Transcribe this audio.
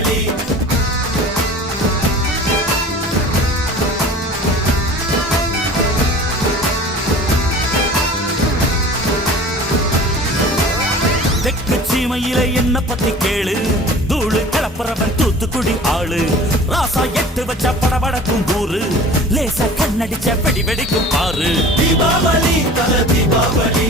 தீபாவளி தெற்கு சீமையில என்ன பத்தி கேளு தூளு கிளப்புறவன் தூத்துக்குடி ஆளு ராசா எட்டு வச்ச படபடக்கும் கூறு லேசா கண்ணடிச்ச வெடி வெடிக்கும் பாரு தீபாவளி தல தீபாவளி